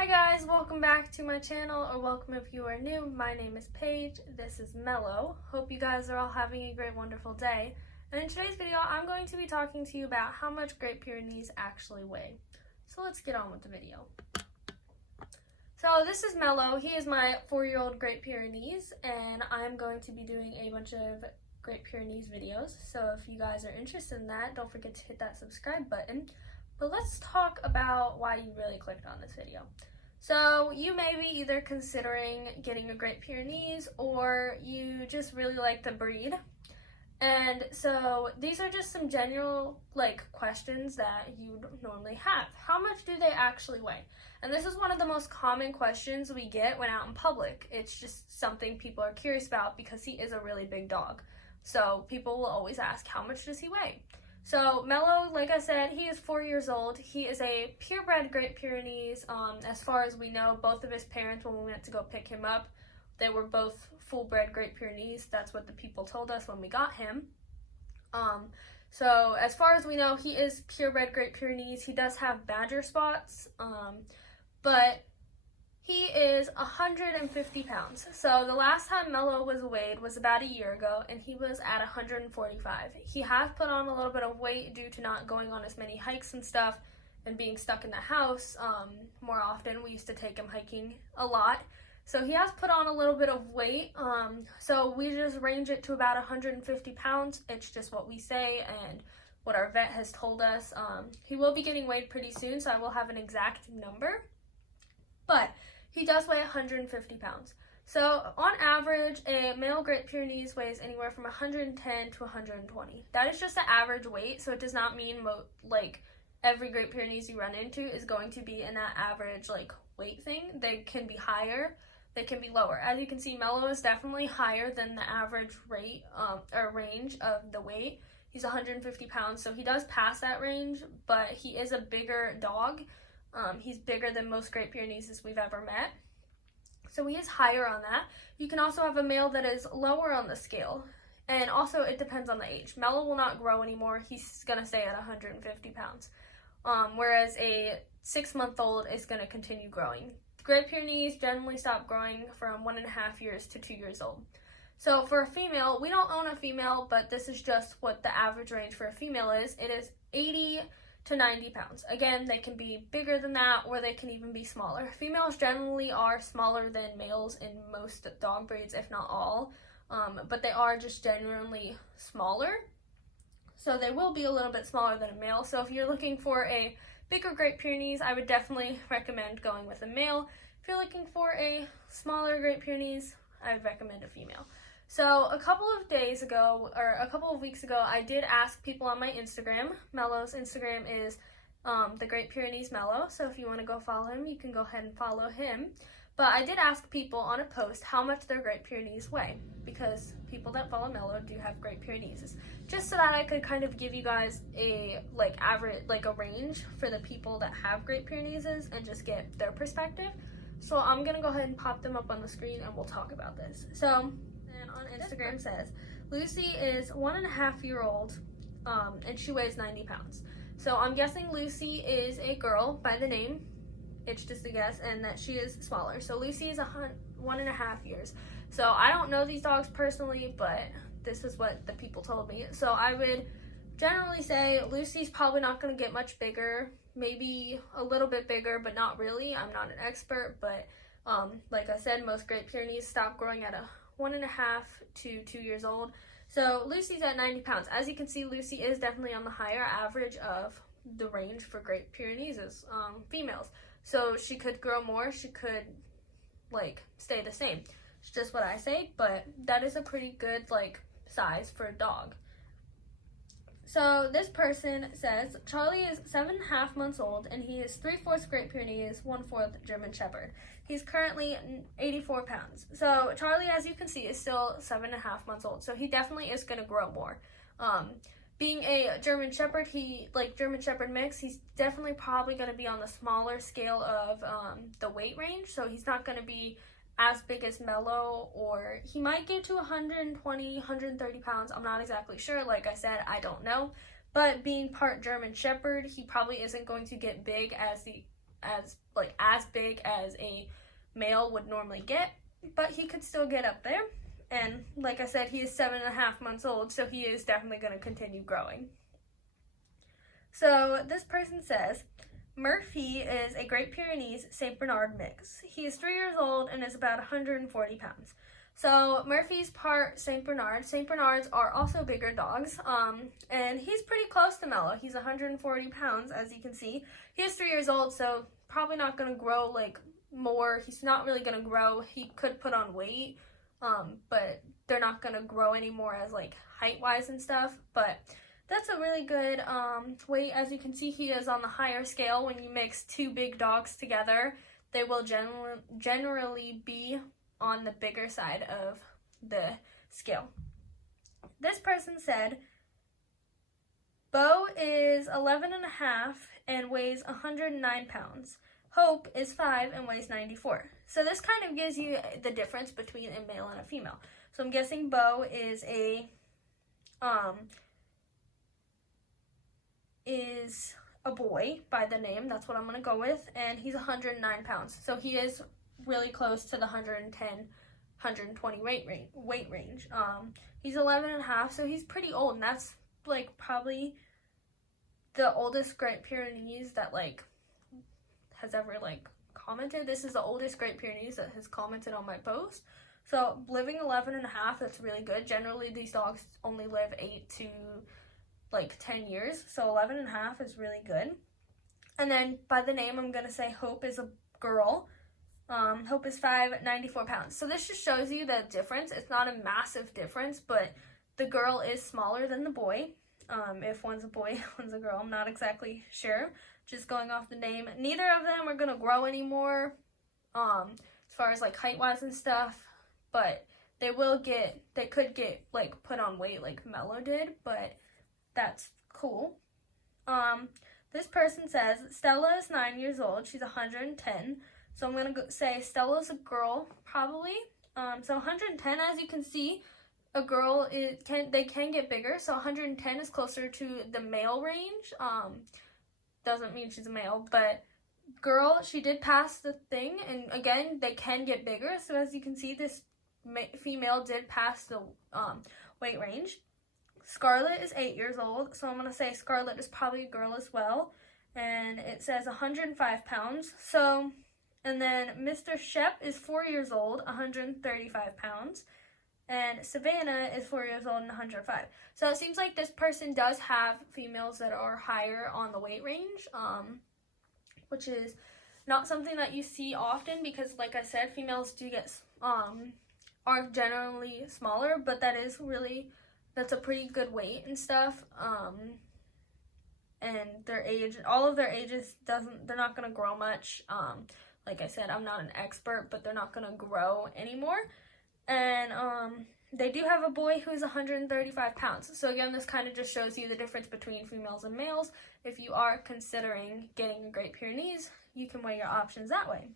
Hi guys, welcome back to my channel, or welcome if you are new. My name is Paige, this is Mello. Hope you guys are all having a great, wonderful day. And in today's video, I'm going to be talking to you about how much Great Pyrenees actually weigh. So let's get on with the video. So this is Mello. He is my 4-year-old Great Pyrenees, and I'm going to be doing a bunch of Great Pyrenees videos. So if you guys are interested in that, don't forget to hit that subscribe button. But let's talk about why you really clicked on this video. So you may be either considering getting a Great Pyrenees or you just really like the breed. And so these are just some general questions that you normally have. How much do they actually weigh? And this is one of the most common questions we get when out in public. It's just something people are curious about because he is a really big dog. So people will always ask, how much does he weigh? So Mello, like I said, he is 4 years old. He is a purebred Great Pyrenees. As far as we know, both of his parents, when we went to go pick him up, they were both full-bred Great Pyrenees. That's what the people told us when we got him. So as far as we know, he is purebred Great Pyrenees. He does have badger spots, but he is 150 pounds. So the last time Mello was weighed was about a year ago, and he was at 145. He has put on a little bit of weight due to not going on as many hikes and stuff and being stuck in the house more often. We used to take him hiking a lot. So he has put on a little bit of weight. So we just range it to about 150 pounds. It's just what we say and what our vet has told us. He will be getting weighed pretty soon, so I will have an exact number. But he does weigh 150 pounds. So on average, a male Great Pyrenees weighs anywhere from 110 to 120. That is just the average weight, so it does not mean every Great Pyrenees you run into is going to be in that average weight thing. They can be higher, they can be lower. As you can see, Mello is definitely higher than the average rate or range of the weight. He's 150 pounds, so he does pass that range, but he is a bigger dog. He's bigger than most Great Pyrenees we've ever met. So he is higher on that. You can also have a male that is lower on the scale. And also it depends on the age. Mello will not grow anymore. He's going to stay at 150 pounds. Whereas a 6-month-old is going to continue growing. Great Pyrenees generally stop growing from 1.5 years to 2 years old. So for a female, we don't own a female, but this is just what the average range for a female is. It is 80 to 90 pounds. Again, they can be bigger than that, or they can even be smaller. Females generally are smaller than males in most dog breeds, if not all, but they are just genuinely smaller. So they will be a little bit smaller than a male. So if you're looking for a bigger Great Pyrenees, I would definitely recommend going with a male. If you're looking for a smaller Great Pyrenees, I would recommend a female. So a couple of weeks ago, I did ask people on my Instagram. Mello's Instagram is the Great Pyrenees Mello. So if you want to go follow him, you can go ahead and follow him. But I did ask people on a post how much their Great Pyrenees weigh, because people that follow Mello do have Great Pyrenees. Just so that I could kind of give you guys a average, a range for the people that have Great Pyrenees and just get their perspective. So I'm gonna go ahead and pop them up on the screen and we'll talk about this. So on Instagram says Lucy is 1.5-year-old and she weighs 90 pounds. So I'm guessing Lucy is a girl by the name. It's just a guess, and that she is smaller. So Lucy is 1.5 years. So I don't know these dogs personally, but this is what the people told me. So I would generally say Lucy's probably not going to get much bigger, maybe a little bit bigger, but not really. I'm not an expert, but like I said, most Great Pyrenees stop growing at 1.5 to 2 years old. So Lucy's at 90 pounds. As you can see, Lucy is definitely on the higher average of the range for Great Pyrenees as females. So she could grow more, she could stay the same. It's just what I say, but that is a pretty good size for a dog. So this person says Charlie is 7.5 months old and he is 3/4 Great Pyrenees, 1/4 German Shepherd. He's currently 84 pounds. So Charlie, as you can see, is still 7.5 months old. So he definitely is going to grow more. Being a German Shepherd, German Shepherd mix, he's definitely probably going to be on the smaller scale of the weight range. So he's not going to be as big as Mello, or he might get to 120, 130 pounds. I'm not exactly sure. Like I said, I don't know. But being part German Shepherd, he probably isn't going to get big as the as big as a male would normally get, but he could still get up there. And like I said, he is 7.5 months old, so he is definitely going to continue growing. So this person says, Murphy is a Great Pyrenees St. Bernard mix. He is 3 years old and is about 140 pounds. So Murphy's part St. Bernard. St. Bernards are also bigger dogs, and he's pretty close to Mellow. He's 140 pounds, as you can see. He is 3 years old, so probably not going to grow like more. He's not really going to grow. He could put on weight, but they're not going to grow anymore as like height-wise and stuff. But that's a really good weight. As you can see, he is on the higher scale. When you mix two big dogs together, they will generally be on the bigger side of the scale. This person said, Beau is 11 and a half and weighs 109 pounds. Hope is 5 and weighs 94. So this kind of gives you the difference between a male and a female. So I'm guessing Beau is a boy by the name. That's what I'm going to go with. And he's 109 pounds. So he is really close to the 110, 120 weight range. He's 11 and a half, so he's pretty old. And that's like probably the oldest Great Pyrenees that like has ever like commented. This is the oldest Great Pyrenees that has commented on my post. So living 11 and a half, that's really good. Generally these dogs only live 8 to like 10 years, so 11 and a half is really good. And then by the name, I'm gonna say Hope is a girl. Hope is 5, 94 pounds. So this just shows you the difference. It's not a massive difference, but the girl is smaller than the boy. If one's a boy, one's a girl, I'm not exactly sure. Just going off the name. Neither of them are gonna grow anymore, as far as like height-wise and stuff, but they could get like put on weight like Mellow did, but that's cool. This person says Stella is 9 years old. She's 110. So I'm gonna say Stella's a girl, probably. So 110, as you can see, a girl they can get bigger. So 110 is closer to the male range. Doesn't mean she's a male, but girl, she did pass the thing, and again, they can get bigger. So as you can see, this female did pass the weight range. Scarlett is 8 years old, so I'm going to say Scarlett is probably a girl as well. And it says 105 pounds. So, and then Mr. Shep is 4 years old, 135 pounds. And Savannah is 4 years old and 105. So it seems like this person does have females that are higher on the weight range, which is not something that you see often because, like I said, females do get, are generally smaller, but that's a pretty good weight and stuff. And their age, all of their ages they're not going to grow much. Like I said, I'm not an expert, but they're not going to grow anymore. And they do have a boy who's 135 pounds. So again, this kind of just shows you the difference between females and males. If you are considering getting a Great Pyrenees, you can weigh your options that way.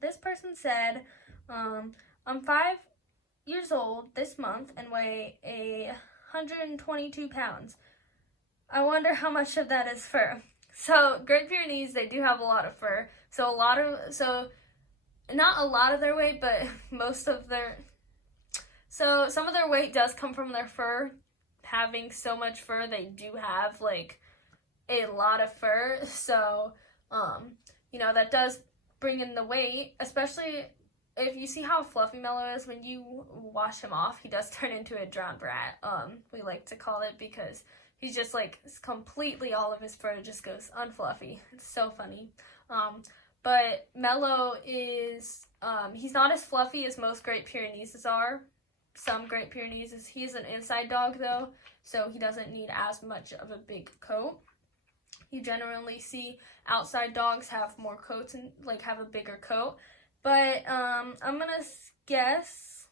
This person said, I'm 5 years old this month and weigh 122 pounds. I wonder how much of that is fur. So Great Pyrenees, they do have a lot of fur. So not a lot of their weight, but most of their, so some of their weight does come from their fur. Having so much fur, they do have like a lot of fur. So, that does bring in the weight, especially if you see how fluffy Mellow is. When you wash him off, he does turn into a drowned rat. We like to call it, because he's just like completely, all of his fur just goes unfluffy. It's so funny. But Mellow is, he's not as fluffy as most Great Pyrenees are. Some Great Pyrenees, he's an inside dog though, so he doesn't need as much of a big coat. You generally see outside dogs have more coats and like have a bigger coat. But I'm gonna guess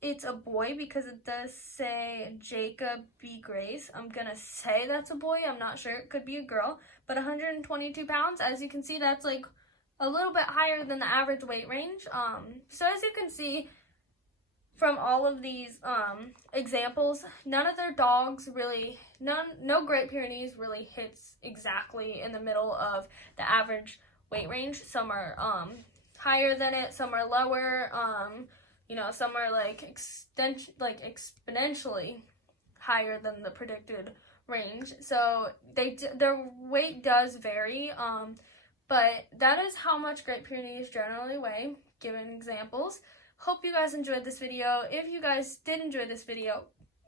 it's a boy because it does say Jacob B. Grace. I'm gonna say that's a boy. I'm not sure. It could be a girl. But 122 pounds, as you can see, that's like a little bit higher than the average weight range. So as you can see, from all of these examples, none of their dogs really, no Great Pyrenees really hits exactly in the middle of the average weight range. Some are higher than it, some are lower, some are like exponentially higher than the predicted range. So their weight does vary, but that is how much Great Pyrenees generally weigh, given examples. Hope you guys enjoyed this video. If you guys did enjoy this video,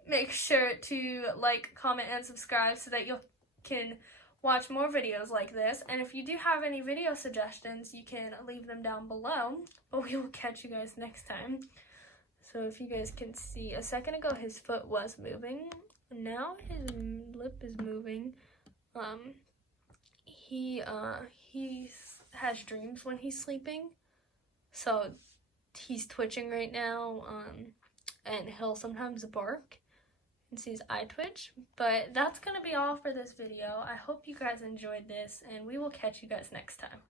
make sure to like, comment, and subscribe so that you can watch more videos like this. And if you do have any video suggestions, you can leave them down below. But we will catch you guys next time. So if you guys can see, a second ago his foot was moving. Now his lip is moving. He has dreams when he's sleeping. So he's twitching right now, and he'll sometimes bark and see his eye twitch. But that's gonna be all for this video. I hope you guys enjoyed this, and we will catch you guys next time.